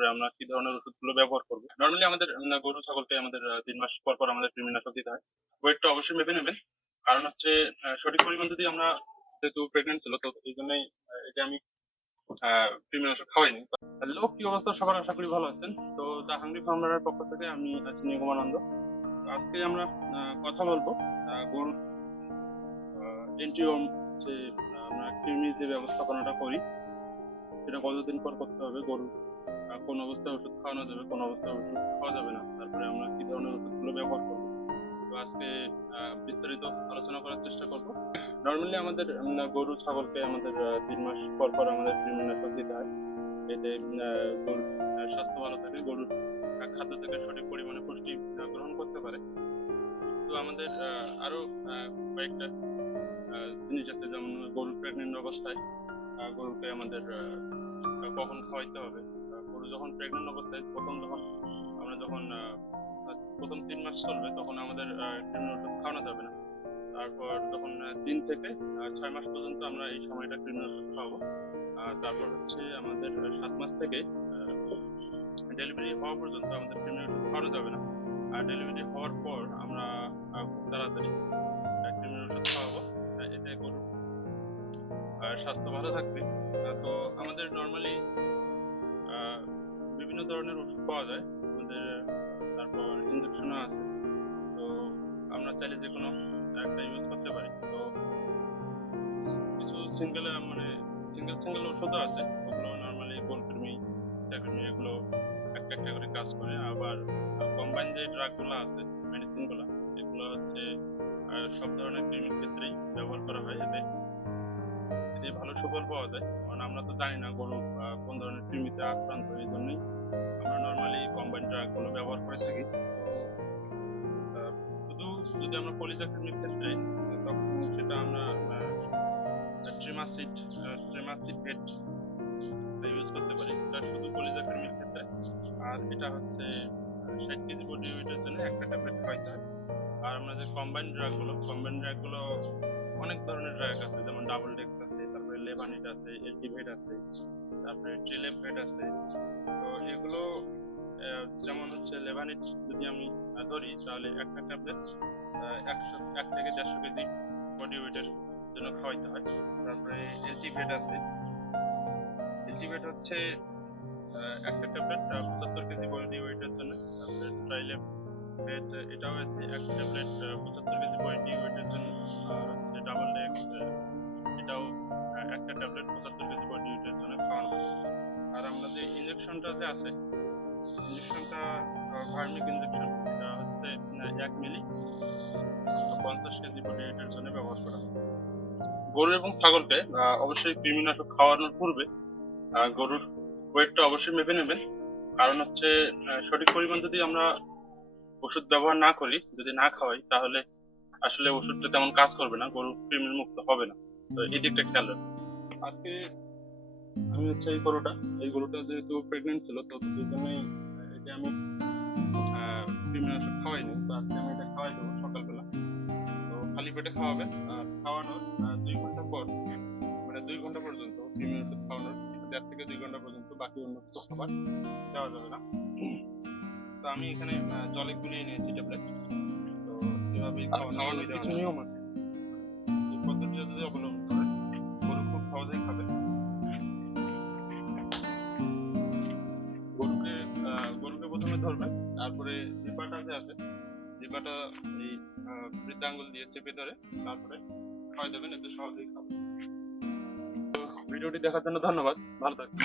তারপরে আমরা কি ধরনের ওষুধগুলো ব্যবহার করব? নর্মালি আমাদের গরু, ছাগলকে আমাদের তিন মাস পর পর আমাদের কৃমিনাশক দিতে হয়। ওয়েটটা অবশ্যই মেপে নেবেন। কারণ হচ্ছে সঠিক পরিমাণ যদি আমরা যেহেতু প্রেগনেন্ট ছিল, তো এই জন্যই এটা আমি কৃমিনাশক খাওয়াইনি। হ্যালো, কি অবস্থা? সবার আশা করি ভালো আছেন। তো দা ফার্মারের পক্ষ থেকে আমি আছি নিগমানন্দ। আজকে আমরা কথা বলব গরুর যে, আমরা কৃমি যে ব্যবস্থাপনাটা করি সেটা কতদিন পর করতে হবে গরু কোন অবস্থায় ওষুধ খাওয়ানো যাবে কোন অবস্থায় ওষুধ খাওয়া যাবে না। তারপরে আমরা কি ধরনের ওষুধগুলো ব্যবহার করব? তো আজকে বিস্তারিত আলোচনা করার চেষ্টা করব। নর্মালি আমাদের গরু ছাগলকে আমাদের তিন মাস পর পর আমাদের কৃমিনাশক দিতে হয়। এতে গরুর স্বাস্থ্য ভালো থাকে গরুর খাদ্য থেকে সঠিক পরিমাণে পুষ্টি গ্রহণ করতে পারে। তো আমাদের আহ, আরও আহ, কয়েকটা জিনিস আছে যেমন গরু প্রেগনেন্ট অবস্থায়। গরুকে আমাদের কখন খাওয়াইতে হবে? গরু যখন প্রেগনেন্ট অবস্থায়, প্রথম যখন, আমরা যখন প্রথম তিন মাস চলবে, তখন আমাদের কৃমি ওষুধ খাওয়ানো যাবে না। তারপর যখন তিন থেকে ছয় মাস পর্যন্ত আমরা এই সময়টা কৃমি ওষুধ খাওয়াবো। আর তারপর হচ্ছে আমাদের সাত মাস থেকে ডেলিভারি হওয়া পর্যন্ত আমাদের কৃমি ওষুধ খাওয়ানো যাবে না। আর ডেলিভারি হওয়ার পর আমরা খুব তাড়াতাড়ি স্বাস্থ্য ভালো থাকবে তো আমাদের নর্মালি বিভিন্ন ধরনের ওষুধ পাওয়া যায়, আমাদের, তারপর ইনজেকশনও আছে, তো আমরা চাইলে যে কোনো একটা ইউজ করতে পারি, তো কিছু সিঙ্গেল মানে সিঙ্গেল সিঙ্গেল ওষুধও আছে, ওগুলো নর্মালি গোলকৃমি সীতাকৃমি এগুলো একটা একটা করে কাজ করে, আবার কম্বাইন যে ড্রাগগুলো আছে মেডিসিনগুলো এগুলো হচ্ছে সব ধরনের কৃমির ক্ষেত্রেই ব্যবহার করা হয় এতে পাওয়া যায়। কারণ আমরা তো জানি না গরু কোন ধরনের কৃমিতে আক্রান্ত, এই জন্যই আমরা নর্মালি কম্বাইন ড্রাগগুলো ব্যবহার করে থাকি। শুধু যদি আমরা কলিজা কৃমির ক্ষেত্রে তখন সেটা আমরা ট্রিমাসিড ট্রিমাসিড পেট ইউজ করতে পারি। এটা শুধু কলিজা কৃমির ক্ষেত্রে। আর এটা হচ্ছে ষাট কেজি বডি ওয়েটের জন্য একটা ট্যাবলেট খাইতে হয় আর আমরা যে কম্বাইন ড্রাগগুলো কম্বাইন ড্রাগগুলো অনেক ধরনের ড্রাগ আছে, যেমন ডাবল ডেক্স আছে লেবানিট আছে এলটিভেট আছে, তারপরে ট্রিলেভেট আছে। তো এগুলো যেমন হচ্ছে লেবানিট যদি আমি ধরি, তাহলে একটা ট্যাবলেট একশো, এক থেকে দেড়শো কেজি বডি ওয়েটের জন্য খাওয়াইতে হয়। তারপরে এলটিভেট আছে। এলটিভেট হচ্ছে একটা ট্যাবলেট পঁচাত্তর কেজি বডি ওয়েটের জন্য। তারপরে ট্রাইলেভ বেড এটাও আছে, এক ট্যাবলেট পঁচাত্তর কেজি বডি ইঞ্জেকশনটা যে আছে ইঞ্জেকশনটা ভার্মিক ইঞ্জেকশন এটা হচ্ছে এক মিলি পঞ্চাশ কেজি বডি ওয়েটের জন্য ব্যবহার করা গরু এবং ছাগলকে অবশ্যই কৃমিনাশক খাওয়ানোর পূর্বে গরুর ওয়েটটা অবশ্যই মেপে নেবেন। কারণ হচ্ছে সঠিক পরিমাণ যদি আমরা ওষুধ ব্যবহার না করি, যদি না খাওয়াই, তাহলে আসলে ওষুধটা তেমন কাজ করবে না, গরু কৃমির মুক্ত হবে না। তো এই দিকটা খেয়াল রাখবেন। আজকে আমি হচ্ছে এই গরুটা এই গরুটা যেহেতু প্রেগনেন্ট ছিল তো এই জন্যই এটা আমি কৃমিনাশক খাওয়াইনি তো আজকে আমি এটা খাওয়াই দেবো সকালবেলা। তো খালি পেটে খাওয়াবেন আর খাওয়ানোর দুই ঘণ্টা পর মানে দুই ঘণ্টা পর্যন্ত কৃমি ওষুধ খাওয়ানোর দেড় থেকে দুই ঘণ্টা পর্যন্ত বাকি অন্য কিছু খাবার দেওয়া যাবে না। তো আমি এখানে জলে গুলিয়ে নিয়েছি ট্যাবলেট তো এভাবেই খাওয়ানোর কিছু নিয়ম আছে? এই পদ্ধতিটা যদি অবলম্বন তারপরে জিপাটা যে আছে জিপাটা এই বৃদ্ধাঙ্গুল দিয়ে চেপে ধরে তারপরে খাওয়াই দেবেন, এতে সহজেই খাবে তো ভিডিওটি দেখার জন্য ধন্যবাদ। ভালো থাকবেন।